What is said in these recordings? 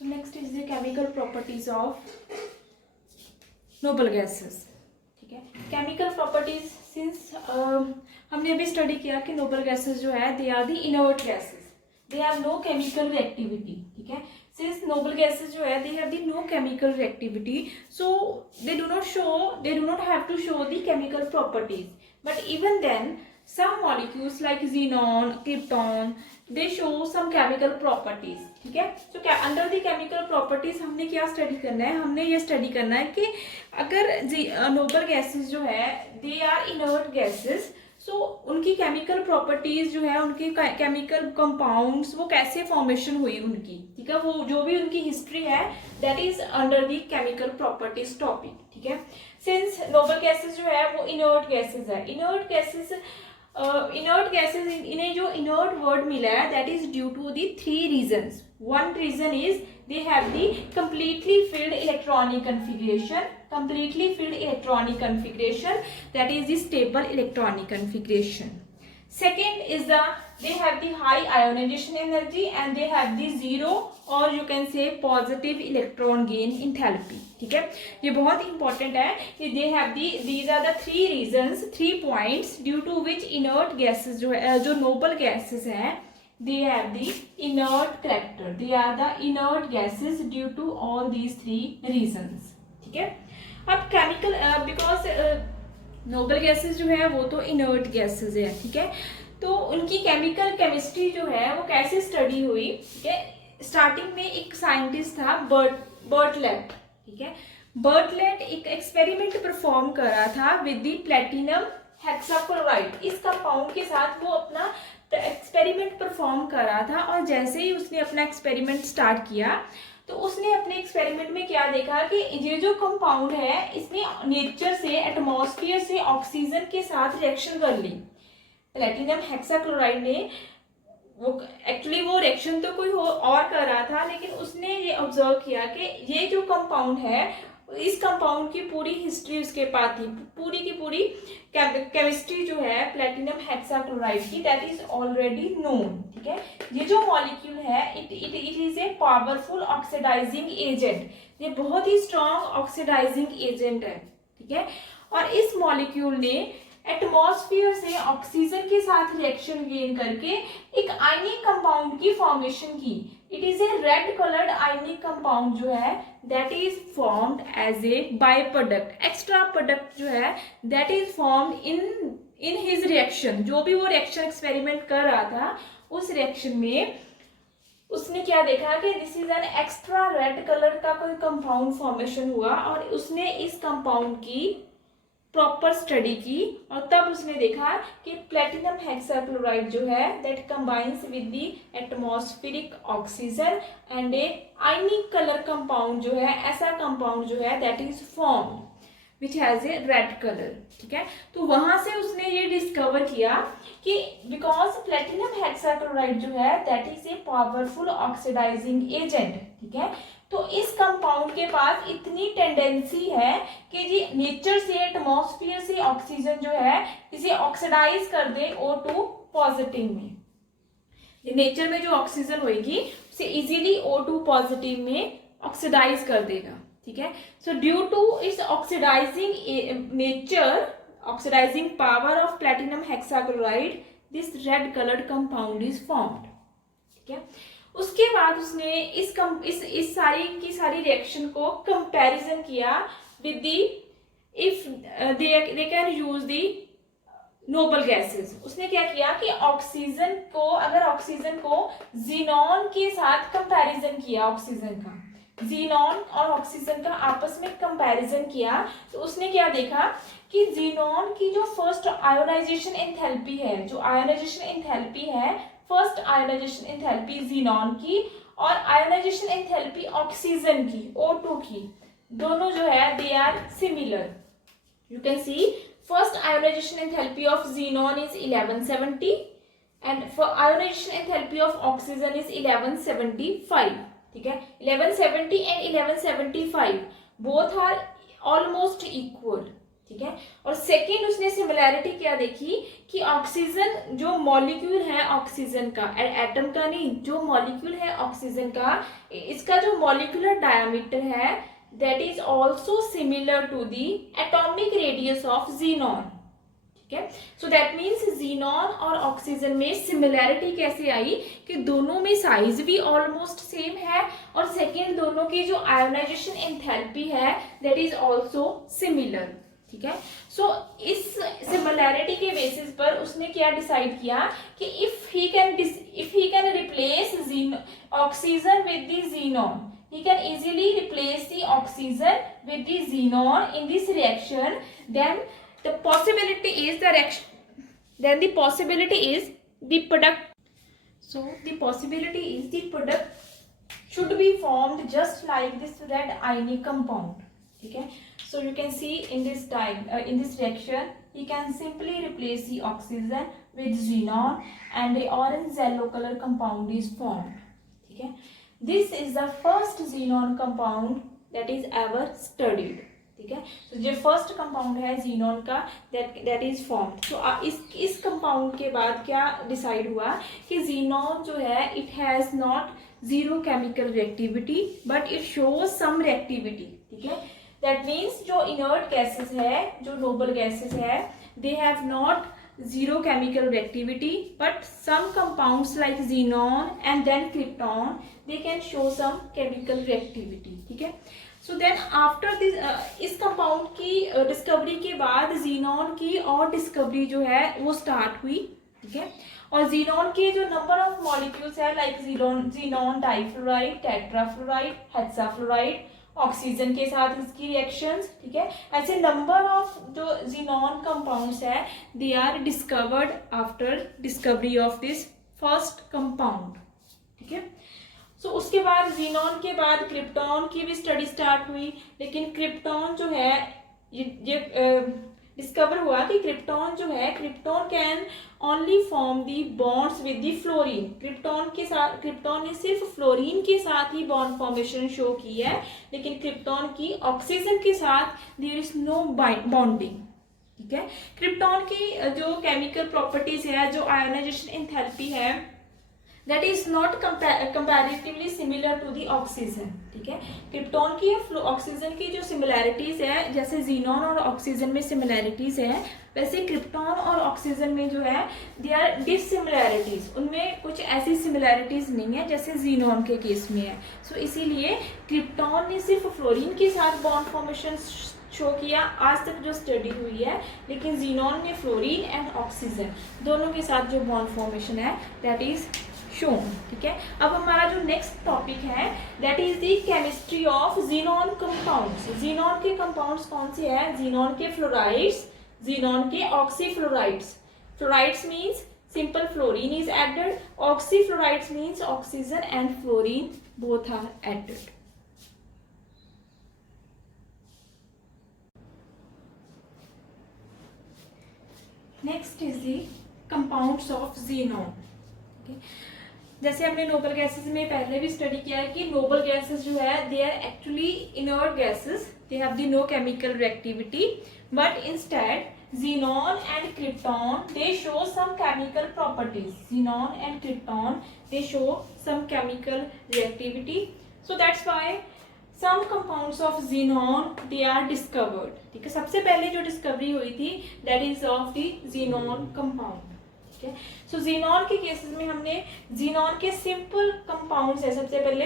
So next is the chemical properties of noble gases. ठीक है, chemical properties since हमने अभी स्टडी किया कि noble gases जो है they are the inert gases, they have no chemical reactivity. ठीक है, since noble gases जो है they have the no chemical reactivity, so they do not have to show the chemical properties. But even then some molecules like xenon, krypton, they show some chemical properties. ठीक है, तो क्या under the chemical properties हमने क्या study करना है, हमने ये स्टडी करना है कि अगर नोबल गैसेस जो है दे आर इनर्ट गैसेस, सो उनकी केमिकल प्रॉपर्टीज जो है, उनके केमिकल कंपाउंड्स वो कैसे फॉर्मेशन हुई उनकी. ठीक है, वो जो भी उनकी हिस्ट्री है that is under the chemical properties topic. ठीक है, सिंस नोबल गैसेस जो है वो इनर्ट गैसेस है. इनर्ट गैसेस इन्हें जो इनर्ट वर्ड मिला है that is due to the 3 reasons. One reason is they have the completely filled electronic configuration, that is the stable electronic configuration. Second is they have the high ionization energy and they have the zero or you can say positive electron gain enthalpy. ठीक है, ये बहुत important है कि these are the 3 reasons, 3 points due to which inert gases जो है, जो noble gases हैं, they have the inert character. They are the inert gases due to all these 3 reasons. ठीक है, अब केमिकल बिकॉज नोबल गैसेस जो है वो तो इनर्ट गैसेस है. ठीक है, तो उनकी केमिकल केमिस्ट्री जो है वो कैसे स्टडी हुई. ठीक है, स्टार्टिंग में एक साइंटिस्ट था बर्टलेट. ठीक है, बर्टलेट एक एक्सपेरिमेंट परफॉर्म कर रहा था विद द प्लेटिनम हेक्साक्लोराइड. इस कंपाउंड के साथ वो अपना एक्सपेरिमेंट परफॉर्म कर रहा था और जैसे ही उसने अपना एक्सपेरिमेंट स्टार्ट किया तो उसने अपने एक्सपेरिमेंट में क्या देखा कि ये जो कंपाउंड है इसने नेचर से, एटमॉस्फेयर से ऑक्सीजन के साथ रिएक्शन कर ली. प्लेटिनम हेक्साक्लोराइड ने वो रिएक्शन तो कोई और कर रहा था, लेकिन उसने ये ऑब्जर्व किया कि ये जो कंपाउंड है इस कंपाउंड की पूरी हिस्ट्री उसके पास थी. पूरी की पूरी केमिस्ट्री जो है प्लेटिनम हेक्साक्लोराइड की दैट इज ऑलरेडी नोन. ठीक है, ये जो मॉलिक्यूल है it is a powerful oxidising agent. ये बहुत ही स्ट्रॉन्ग ऑक्सीडाइजिंग एजेंट है. ठीक है, और इस मॉलिक्यूल ने एटमॉस्फेयर से ऑक्सीजन के साथ रिएक्शन गेन करके एक आयनिक कंपाउंड की फॉर्मेशन की. It is a red coloured ionic compound जो है that is formed as a by product. Extra product जो है that is formed in his reaction. जो भी वो रिएक्शन एक्सपेरिमेंट कर रहा था उस रिएक्शन में उसने क्या देखा कि this is an extra red colour का कोई कंपाउंड फॉर्मेशन हुआ और उसने इस कंपाउंड की प्रॉपर स्टडी की और तब उसने देखा कि प्लेटिनम हेक्साक्लोराइड जो है that combines with the atmospheric oxygen and A ionic colour compound जो है, ऐसा कंपाउंड जो है that is formed which has a red colour. ठीक है, तो वहां से उसने ये डिस्कवर किया कि बिकॉज प्लेटिनम हेक्साक्लोराइड जो है that is a powerful oxidising agent. ठीक है, तो इस कंपाउंड के पास इतनी टेंडेंसी है कि जी नेचर से, एटमॉस्फेयर से ऑक्सीजन जो है इसे ऑक्सीडाइज कर दे O2 पॉजिटिव में. नेचर में जो ऑक्सीजन होगी उसे इजीली O2 पॉजिटिव में ऑक्सीडाइज कर देगा. ठीक है, so due to its oxidising nature, oxidising power of platinum hexachloride, this red coloured compound is formed. ठीक है, उसके बाद उसने इस सारी की सारी रिएक्शन को कंपैरिजन किया with the if they can use the noble gases. उसने क्या किया कि ऑक्सीजन को जीनॉन के साथ कंपैरिजन किया. ऑक्सीजन का जीनॉन और ऑक्सीजन का आपस में कंपैरिजन किया तो उसने क्या देखा कि जीनॉन की जो फर्स्ट आयोनाइजेशन एंथैल्पी है, जो आयोनाइजेशन एंथैल्पी है, फर्स्ट आयोनाइजेशन एंथैल्पी जीनॉन की और आयोनाइजेशन एंथैल्पी ऑक्सीजन की, O2 की, दोनों जो है they are similar. You can see first ionisation enthalpy of xenon is 1170 and for ionisation enthalpy of oxygen is 1175. ठीक है, 1170 and 1175 both are almost equal. ठीक है। और सेकेंड उसने सिमिलैरिटी क्या देखी कि ऑक्सीजन जो मॉलिक्यूल है ऑक्सीजन का, एटम का नहीं, जो मॉलिक्यूल है ऑक्सीजन का, इसका जो मॉलिक्यूलर डायमीटर है that is also similar to the atomic radius of xenon. ठीक है। सो दैट मीन्स जीनॉन और ऑक्सीजन में सिमिलैरिटी कैसे आई कि दोनों में साइज भी ऑलमोस्ट सेम है, और सेकेंड दोनों की जो आयोनाइजेशन एंथैल्पी है दैट इज ऑल्सो सिमिलर। ठीक है। सो इस सिमिलैरिटी के बेसिस पर उसने क्या डिसाइड किया कि if he can replace oxygen with the xenon, he can easily replace the oxygen with the xenon in this reaction, then the possibility is the product, so the possibility is the product should be formed just like this red ionic compound. ठीक है। So you can see in this reaction he can simply replace the oxygen with xenon and the orange yellow color compound is formed. ठीक है। This is the first xenon compound that is ever studied. ठीक है। तो जो first compound है xenon का that is formed. तो इस कंपाउंड के बाद क्या डिसाइड हुआ कि xenon जो है it has not zero chemical reactivity but it shows some reactivity. ठीक है। That means जो inert gases है, जो noble gases है, they have not zero chemical reactivity but some compounds like xenon and then krypton they can show some chemical reactivity. ठीक है। So then after this इस compound की discovery के बाद xenon की और डिस्कवरी जो है वो स्टार्ट हुई। ठीक है। और xenon के जो नंबर ऑफ मॉलिक्यूल्स है like xenon difluoride, tetrafluoride, hexafluoride, oxygen के साथ इसकी रिएक्शंस। ठीक है। ऐसे नंबर ऑफ जो xenon कंपाउंड्स है they are discovered after discovery of this first compound. ठीक है। सो उसके बाद xenon के बाद क्रिप्टॉन की भी स्टडी स्टार्ट हुई, लेकिन क्रिप्टॉन जो है ये डिस्कवर हुआ कि krypton can only form the bonds with the fluorine. Krypton ने सिर्फ फ्लोरीन के साथ ही बॉन्ड फॉर्मेशन शो की है, लेकिन क्रिप्टॉन की ऑक्सीजन के साथ देयर इज नो बॉन्डिंग। ठीक है। क्रिप्टॉन की जो केमिकल प्रॉपर्टीज है, जो आयोनाइजेशन एंथैल्पी है that is not comparatively similar to the oxygen. ठीक है। क्रिप्टॉन की ऑक्सीजन की जो सिमिलैरिटीज है, जैसे xenon और ऑक्सीजन में सिमिलैरिटीज है, वैसे क्रिप्टॉन और ऑक्सीजन में जो है दे आर डिससिमिलैरिटीज, उनमें कुछ ऐसी सिमिलैरिटीज नहीं है जैसे xenon के केस में है। सो इसीलिए क्रिप्टॉन ने सिर्फ फ्लोरीन के साथ बॉन्ड फॉर्मेशन शो किया आज तक जो स्टडी हुई है, लेकिन xenon ने फ्लोरीन एंड ऑक्सीजन दोनों के साथ जो बॉन्ड फॉर्मेशन है दैट इज शोन। ठीक है। अब हमारा जो नेक्स्ट टॉपिक है that is the chemistry of xenon compounds. xenon के कंपाउंड्स कौन से हैं? xenon के फ्लोराइड्स, xenon के oxyfluorides. Fluorides means simple fluorine is added, oxyfluorides means oxygen and fluorine both are added. Next is the compounds of xenon. Okay. जैसे हमने noble gases में पहले भी स्टडी किया है कि नोबल गैसेस जो है they are actually inert gases, they have the no chemical reactivity, but instead xenon and krypton they show some chemical properties. Xenon and krypton they show some chemical reactivity, so that's why some compounds of xenon they are discovered. ठीक है। सबसे पहले जो discovery हुई थी that is of the xenon compound. So xenon के cases में हमने xenon के सिंपल कंपाउंड्स है, सबसे पहले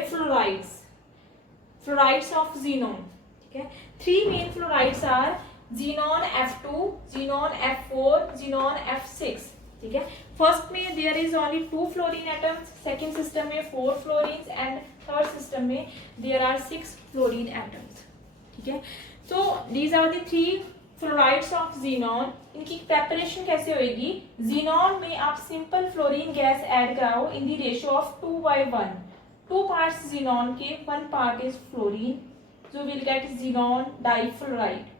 फ्लोराइड्स ऑफ xenon. ठीक है। 3 main fluorides are xenon F2, xenon F4, xenon F6. ठीक है। फर्स्ट में there is only 2 fluorine atoms, second system में 4 फ्लोरीन्स एंड थर्ड सिस्टम में देयर आर 6 फ्लोरीन एटम्स. ठीक है। तो these are the 3 fluorides of xenon. इनकी preparation कैसे होगी? xenon में आप सिंपल फ्लोरीन गैस ऐड कराओ in the ratio of 2:1. 2 parts xenon के 1 part is fluorine, so we'll get xenon difluoride.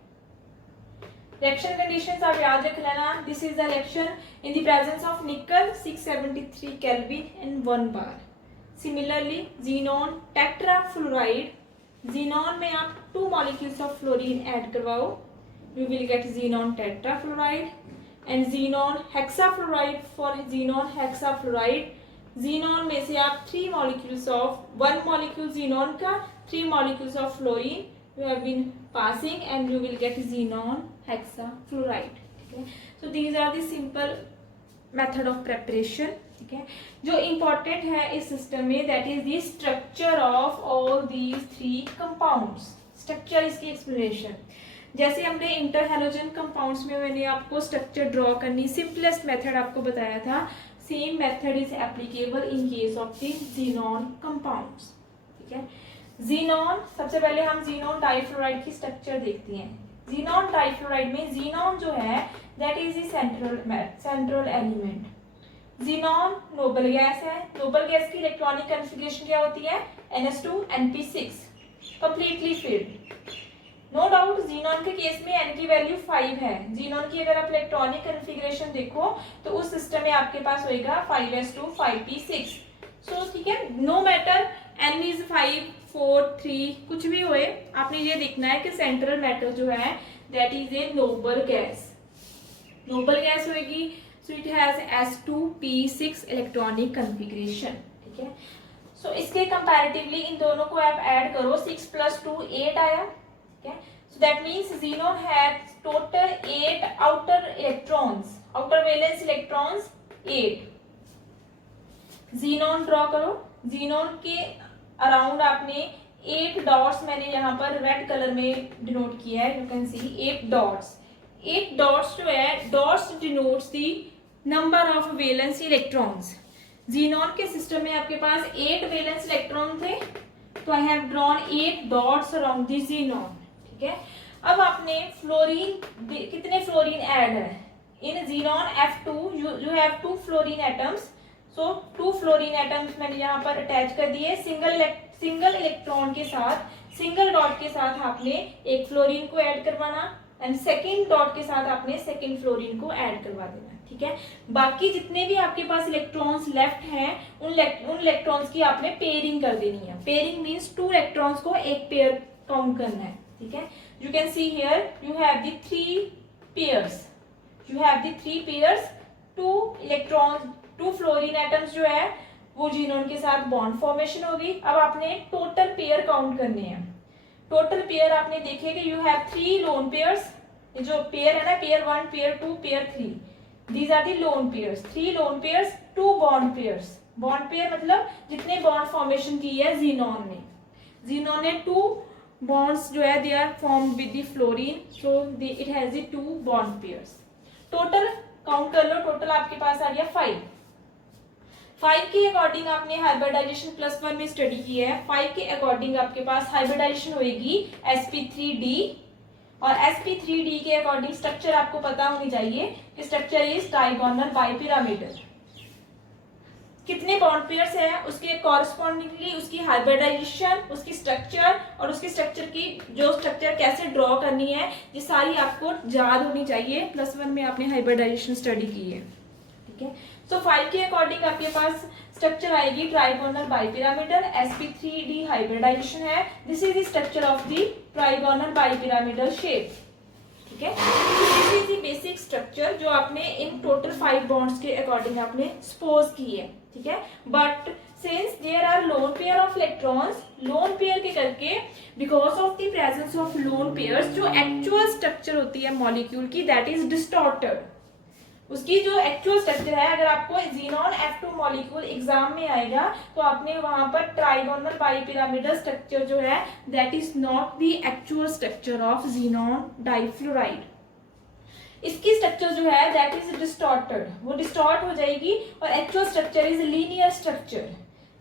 Reaction conditions आप याद रख लेना. This is the reaction in the presence of nickel 673 Kelvin and 1 bar. Similarly xenon tetrafluoride, xenon में आप 2 molecules of fluorine add करवाओ, you will get xenon tetrafluoride, and xenon hexafluoride. For xenon hexafluoride, xenon में से आप 3 molecules of 1 molecule xenon का 3 molecules of fluorine you have been passing and you will get xenon hexafluoride. Okay, so these are the simple method of preparation. ठीक है, जो important है इस system में that is the structure of all these 3 compounds. Structure इसकी explanation, जैसे हमने inter halogen compounds में मैंने आपको स्ट्रक्चर ड्रॉ करनी सिंपलेस्ट मेथड आपको बताया था, same method is applicable in case of the xenon compounds. ठीक है, xenon, सबसे पहले हम xenon डाइफ्लोराइड की स्ट्रक्चर देखते हैं. xenon डाइफ्लोराइड में xenon जो है that is the central element. xenon noble gas है. नोबल गैस की इलेक्ट्रॉनिक कॉन्फ़िगरेशन क्या होती है? NH2 NP6 completely filled. No doubt xenon के केस में n की वैल्यू 5 है. xenon की अगर आप इलेक्ट्रॉनिक कॉन्फ़िगरेशन देखो तो उस सिस्टम में आपके पास होएगा 5s2 5p6. सो ठीक है, नो मैटर n इज 5 4 3 कुछ भी होए, आपने ये देखना है कि सेंट्रल मेटल जो है that is a noble gas. Noble gas होएगी, so it has s2p6 electronic configuration. ठीक है, सो इसके कंपैरेटिवली इन दोनों को आप ऐड करो, 6 + 2 8 आया. Okay, so that means xenon had total 8 outer electrons, outer valence electrons 8. xenon draw करो. xenon के अराउंड आपने 8 डॉट्स मैंने यहाँ पर रेड कलर में डिनोट किया है. You can C 8 dots. 8 dots जो है, dots denotes the number of valence electrons. xenon के सिस्टम में आपके पास 8 वैलेंस इलेक्ट्रॉन थे, तो आई have drawn 8 dots around the xenon. ठीक है, अब आपने फ्लोरीन, कितने फ्लोरीन ऐड है इन xenon F2, you have 2 fluorine atoms. So 2 fluorine atoms मैंने यहाँ पर अटैच कर दिए. सिंगल इलेक्ट्रॉन के साथ, सिंगल डॉट के साथ आपने एक फ्लोरीन को ऐड करवाना एंड सेकेंड डॉट के साथ आपने सेकेंड फ्लोरीन को ऐड करवा देना. ठीक है, बाकी जितने भी आपके पास इलेक्ट्रॉन्स लेफ्ट हैं उन इलेक्ट्रॉन्स की आपने पेयरिंग कर देनी है. पेयरिंग मीन्स 2 इलेक्ट्रॉन्स को एक पेयर काउंट करना है. ठीक है, you can see here you have the 3 pairs. You have the 3 pairs, 2 electron, 2 fluorine atoms जो है वो xenon के साथ बॉन्ड फॉर्मेशन होगी. अब आपने टोटल पेयर काउंट करने हैं. टोटल पेयर आपने देखे कि यू हैव 3 लोन पेयर्स. ये जो पेयर है ना, pair 1 pair 2 pair 3, these are the lone pairs. 3 lone pairs, 2 bond pairs. Bond pair मतलब जितने बॉन्ड फॉर्मेशन की है xenon ने. xenon ने 2 bonds जो है they are formed with the fluorine, so it has the 2 bond pairs. Total count कर लो, total आपके पास आ गया 5. 5 के अकॉर्डिंग आपने हाइब्रिडाइजेशन +1 में स्टडी की है. 5 के अकॉर्डिंग आपके पास हाइब्रिडाइजेशन होगी sp3d, और sp3d के अकॉर्डिंग स्ट्रक्चर आपको पता होनी चाहिए कि स्ट्रक्चर इज ट्राइगोनल बाइपिरामिडल. कितने बॉन्ड पेयर्स है उसके कॉरस्पॉन्डिंगली उसकी हाइब्रिडाइजेशन, उसकी स्ट्रक्चर और उसकी स्ट्रक्चर की जो स्ट्रक्चर कैसे ड्रॉ करनी है, ये सारी आपको याद होनी चाहिए. +1 में आपने हाइब्रिडाइजेशन स्टडी की है. ठीक है, सो 5 के अकॉर्डिंग आपके पास स्ट्रक्चर आएगी ट्राइगोनल बाइपिरामिडल. sp3d हाइब्रिडाइजेशन है. This is the structure of the trigonal bipyramidal shape. ठीक है, this is the basic structure जो आपने इन टोटल 5 बॉन्ड्स के अकॉर्डिंग आपने सपोज की है. ठीक है, but since there are lone pair of electrons, lone pair के करके because of the presence of lone pairs जो एक्चुअल स्ट्रक्चर होती है मॉलिक्यूल की दैट इज डिस्टॉर्टेड. उसकी जो एक्चुअल स्ट्रक्चर है, अगर आपको xenon F2 मॉलिक्यूल एग्जाम में आएगा तो आपने वहां पर ट्राइगोनल बाइपिरामिडल स्ट्रक्चर जो है that is not the actual structure of xenon difluoride. इसकी स्ट्रक्चर जो है दैट इज डिस्टॉर्टेड, वो डिस्टॉर्ट हो जाएगी और actual structure is linear structure.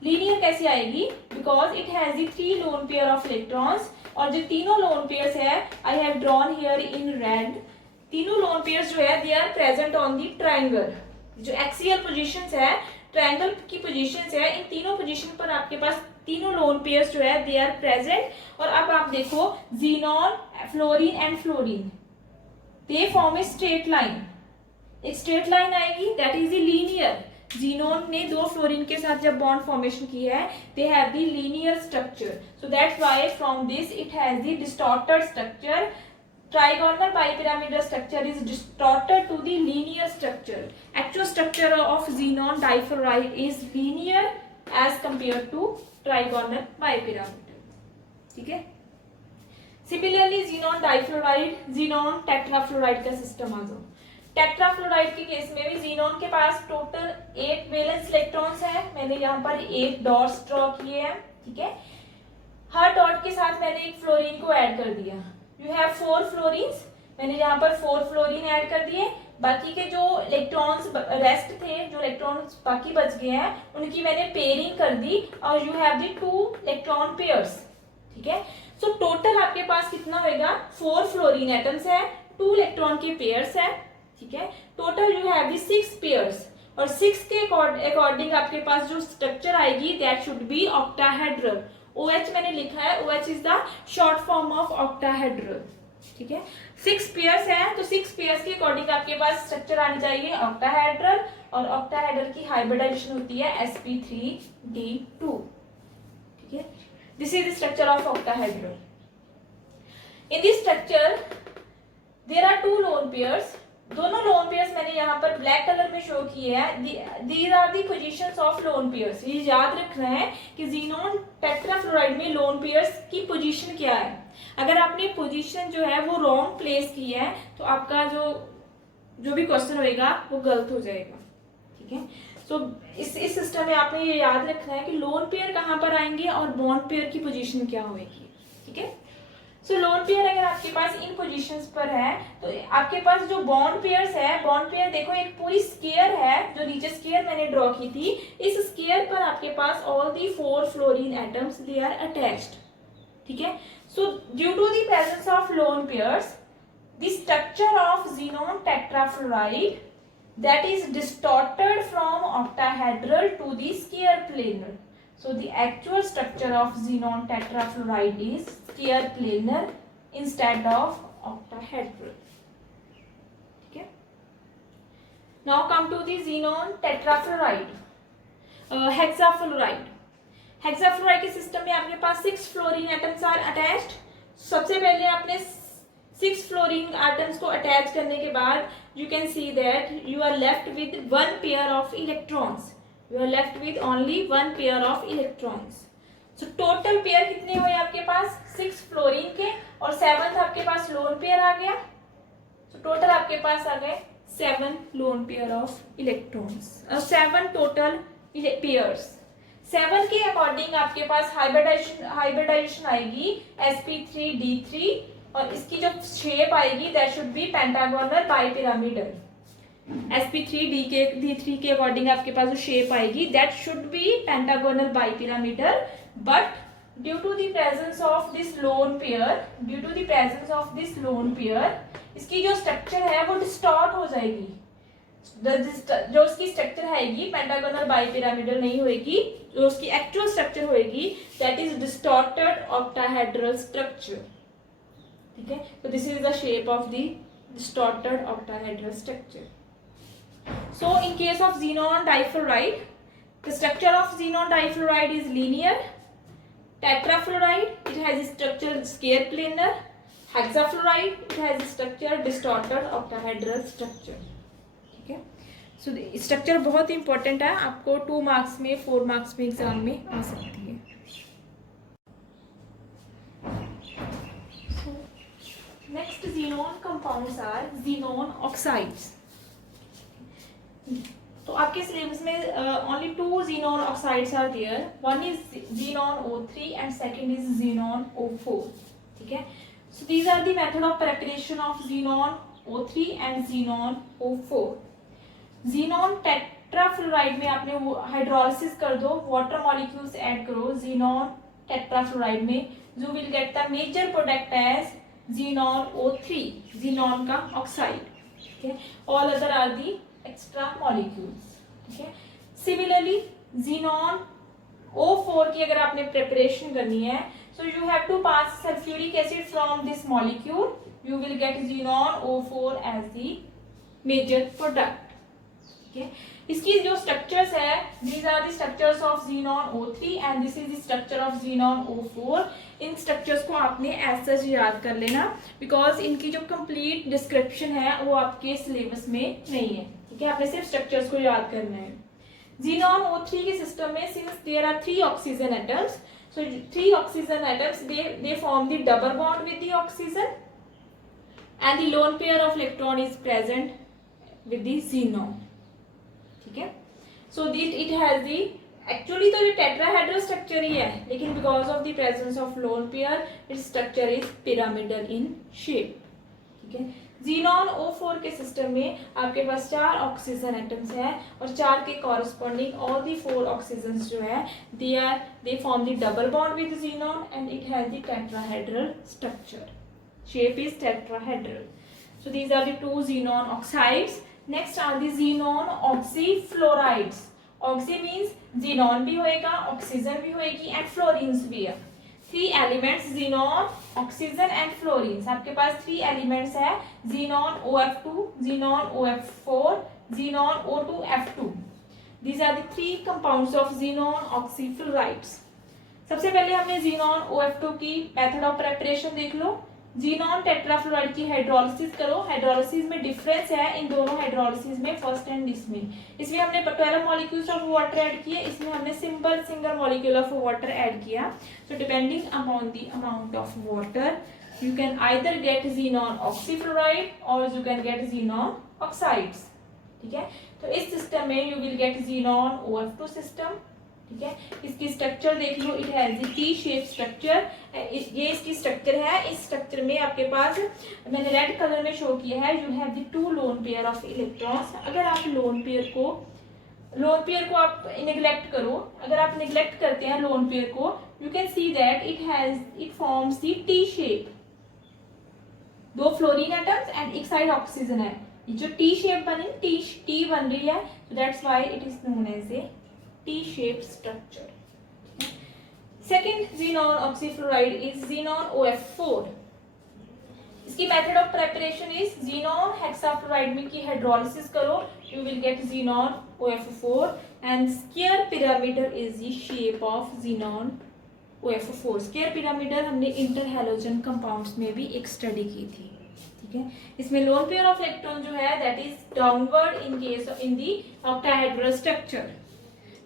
Linear कैसे आएगी? Because it has the 3 lone pair of electrons, और जो तीनों लोन पेयर्स है I have drawn here in red. तीनों लोन पेयर्स जो है they are present on the triangle. जो एक्सियल पोजीशंस है, ट्राइंगल की पोजीशंस है, इन तीनों पोजीशन पर आपके पास तीनों लोन पेयर्स जो है दे आर प्रेजेंट. और अब आप देखो xenon, fluorine and fluorine, they form a straight line. एक स्ट्रेट लाइन आएगी that is the linear. xenon ने 2 फ्लोरीन के साथ जब बॉन्ड फॉर्मेशन की है दे have the linear structure. So that's why from this it has the distorted structure. trigonal bipyramidal structure is distorted to the linear structure. Actual structure of xenon difluoride is linear as compared to trigonal bipyramidal. ठीक है. Similarly, xenon difluoride, xenon tetrafluoride का system आ जाओ. Tetrafluoride के case में भी xenon के पास total 8 valence electrons है. मैंने यहाँ पर 8 डॉट्स ड्रॉ किए हैं. ठीक है. हर डॉट के साथ मैंने एक फ्लोरीन को ऐड कर दिया. You have 4 fluorines. मैंने यहाँ पर 4 फ्लोरीन ऐड कर दिए. बाकी के जो इलेक्ट्रॉन्स रेस्ट थे, जो इलेक्ट्रॉन्स बाकी बच गए हैं, उनकी मैंने पेयरिंग कर दी और you have the 2 electron pairs. ठीक है. सो टोटल आपके पास कितना होगा? 4 फ्लोरीन एटम्स है, 2 इलेक्ट्रॉन के पेयर्स है. ठीक है. Total you have the 6 pairs और 6 के अकॉर्डिंग आपके पास जो स्ट्रक्चर आएगी that should B octahedral. OH मैंने लिखा है, OH is the short form of octahedral. ठीक है. 6 पेयर्स हैं, तो 6 पेयर्स के अकॉर्डिंग आपके पास स्ट्रक्चर आनी चाहिए ऑक्टाहेड्रल. और ऑक्टाहेड्रल की हाइब्रिडाइजेशन होती है sp3d2. ठीक है. This is the structure of octahedral. In this structure there are 2 lone pairs. दोनों लोन पेयर्स मैंने यहाँ पर ब्लैक कलर में शो किए हैं. These are the positions of lone pairs. ये याद रखना है कि xenon टेट्राफ्लोराइड में लोन पेयर्स की पोजीशन क्या है. अगर आपने पोजीशन जो है वो रॉन्ग प्लेस की है तो आपका जो भी क्वेश्चन होएगा वो गलत हो जाएगा. ठीक है. सो इस सिस्टम में आपने ये याद रखना है कि लोन पेयर कहाँ पर आएंगे और बॉन्ड पेयर की पोजीशन क्या होगी. ठीक है. सो लोन पेयर अगर आपके पास इन पोजीशंस पर है तो आपके पास जो बॉन्ड पेयर्स है, बॉन्ड पेयर देखो एक पूरी स्क्वायर है, जो नीचे स्क्वायर मैंने ड्रॉ की थी. इस स्क्वायर पर आपके पास all the 4 fluorine atoms they are attached. ठीक है. So due to the presence of lone pairs the structure of xenon tetrafluoride that is distorted from octahedral to the square planar. So the actual structure of xenon tetrafluoride is square planar instead of octahedral. Okay. Now come to the xenon tetrafluoride, hexafluoride. Hexafluoride के system में आपके पास 6 fluorine atoms are attached. सबसे पहले आपने 6 fluorine atoms को attach करने के बाद you can see that you are left with 1 pair of electrons. You are left with only 1 pair of electrons. So total pair कितने हुए आपके पास? 6 फ्लोरीन के और 7th आपके पास लोन पेयर आ गया. So total आपके पास आ गए 7 लोन पेयर ऑफ इलेक्ट्रॉन्स और 7 टोटल पेयर्स. 7 के अकॉर्डिंग आपके पास हाइब्रिडाइजेशन आएगी sp3d3 और इसकी जो शेप आएगी that should be pentagonal bipyramidal. sp3d3 के अकॉर्डिंग आपके पास जो शेप आएगी that should be pentagonal bipyramidal. But due to the presence of this lone pair इसकी जो स्ट्रक्चर है वो डिस्टॉर्ट हो जाएगी. जो उसकी स्ट्रक्चर आएगी पेंटागोनल बाइपिरामिडल नहीं होएगी. जो उसकी एक्चुअल स्ट्रक्चर होएगी that is distorted octahedral structure. ठीक है. तो this is the shape of the distorted octahedral structure. So in case of xenon difluoride, the structure of xenon difluoride is linear. Tetrafluoride, it has a structure square planar. Hexafluoride, it has a structure distorted octahedral structure. ठीक है. So structure बहुत important है, आपको 2 marks में 4 marks में exam में आ सकती है. So next xenon compounds are xenon oxides. तो आपके सिलेबस में only 2 xenon oxides are there. One is xenon O3 and second is xenon O4. ठीक है. So these are the method of preparation of xenon O3 and xenon O4. xenon tetrafluoride में आपने वो hydrolysis कर दो, water molecules add करो xenon tetrafluoride में, you will get the major product as xenon O3, xenon का oxide. ठीक है. All other are the extra molecules. ठीक है. सिमिलरली xenon O4 की अगर आपने प्रिपरेशन करनी है so you have to pass sulphuric acid from this molecule. You will get xenon O4 as the major product. ठीक है। इसकी जो स्ट्रक्चर्स है, these are the structures of xenon O3 and this is the structure of xenon O4। इन structures को आपने as such याद कर लेना, बिकॉज इनकी जो कंप्लीट डिस्क्रिप्शन है वो आपके सिलेबस में नहीं है, ठीक है। आपने सिर्फ स्ट्रक्चर्स को याद करना है। ज़ीनॉन O3 के सिस्टम में since there are 3 oxygen atoms, so 3 oxygen atoms they form the double bond with the oxygen and the lone pair of electron is present with the xenon, ठीक है। so it has the actually तो ये tetrahedral structure ही है, लेकिन because of the presence of lone pair its structure is pyramidal in shape, ठीक है। Xenon O4 के system में आपके पास 4 ऑक्सीजन एटम्स हैं और 4 के कॉरस्पॉन्डिंग ऑल दी 4 ऑक्सीजन्स जो है they form the double bond with xenon and it has the tetrahedral structure, shape is tetrahedral. So these are the 2 xenon oxides. Next are the xenon oxyfluorides. Oxy means xenon भी होएगा, oxygen भी होएगी and fluorines भी है। 3 elements xenon, oxygen and fluorines. आपके पास 3 elements है, xenon OF2, xenon OF4, xenon O2F2। These are the 3 compounds of xenon oxyfluorides. सबसे पहले हमने ज़ीनॉन OF2 की मेथड ऑफ प्रेपरेशन देख लो। ज़ीनॉन टेट्राफ्लोराइड की हाइड्रोलिसिस करो। हाइड्रोलिसिस में डिफरेंस है इन दोनों हाइड्रोलिसिस में, फर्स्ट एंड इसमें हमने 12 मॉलिक्यूल्स ऑफ वाटर ऐड किए, इसमें हमने single molecule of water add किया। So depending upon the amount of water you can either get xenon oxyfluoride or you can get xenon oxides, ठीक है। तो इस सिस्टम में you will get xenon OF2 system, ठीक है। इसकी structure देख लो, it has the T shape structure. ये इसकी स्ट्रक्चर है। इस स्ट्रक्चर में आपके पास मैंने रेड कलर में शो किया है, you have the 2 lone pair of electrons. अगर आप लोन पेयर को आप निगलेक्ट करो, अगर आप निगलेक्ट करते हैं लोन पेयर को, you can see that it forms the T shape. 2 fluorine atoms and एक साइड ऑक्सीजन है, ये जो टी शेप बनी, टी बन रही है, so that's why it is known as a T-shaped structure. Second xenon oxyfluoride is xenon OF4. इसकी method of preparation is xenon hexafluoride में की हाइड्रोलिसिस करो, you will get xenon OF4 and square pyramidal is the shape of xenon OF4. Square pyramidal हमने interhalogen compounds में भी एक study की थी, ठीक है। इसमें लोन पेयर ऑफ इलेक्ट्रॉन जो है that is downward in case in the octahedral structure.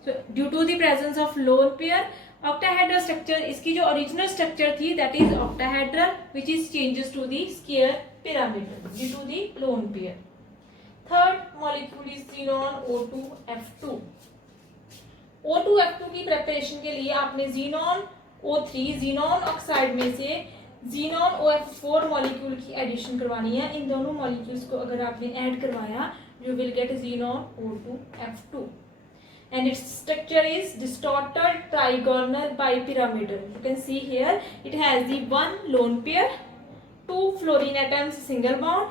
So due to the presence of lone pair octahedral structure, इसकी जो ओरिजिनल स्ट्रक्चर थी that is octahedral which is changes to the square pyramidal due to the lone pair. Third molecule is xenon O2F2। O2F2 की preparation के लिए आपने xenon O3 xenon oxide में से xenon OF4 molecule की addition करवानी है। इन दोनों मॉलिक्यूल्स को अगर आपने ऐड करवाया, you will get xenon O2F2 and its structure is distorted trigonal bipyramidal. You can see here it has the 1 lone pair, 2 fluorine atoms single bond,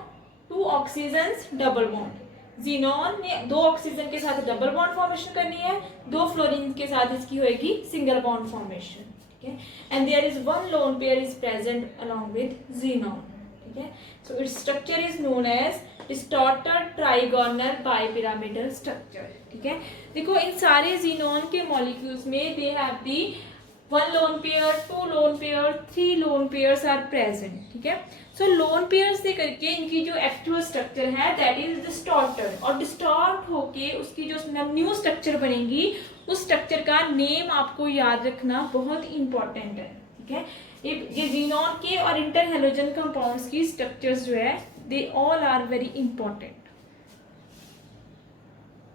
2 oxygens double bond. xenon ने 2 oxygen के साथ double bond formation करनी है, 2 fluorine के साथ इसकी होगी single bond formation, ठीक है। And there is 1 lone pair is present along with xenon, ठीक है। So its structure is known as distorted trigonal bipyramidal structure, ठीक है। देखो इन सारे xenon के मॉलिक्यूल्स में they have the 1 lone pair, 2 lone pair, 3 lone pairs are present, ठीक है। सो लोन पेयर्स से करके इनकी जो एक्चुअल स्ट्रक्चर है दैट इज डिस्टॉर्टेड, और डिस्टॉर्ट होके उसकी जो न्यू स्ट्रक्चर बनेगी उस स्ट्रक्चर का नेम आपको याद रखना बहुत इंपॉर्टेंट है, ठीक है। ये xenon के और इंटरहैलोजन कंपाउंड्स की स्ट्रक्चर्स जो है they all are very important.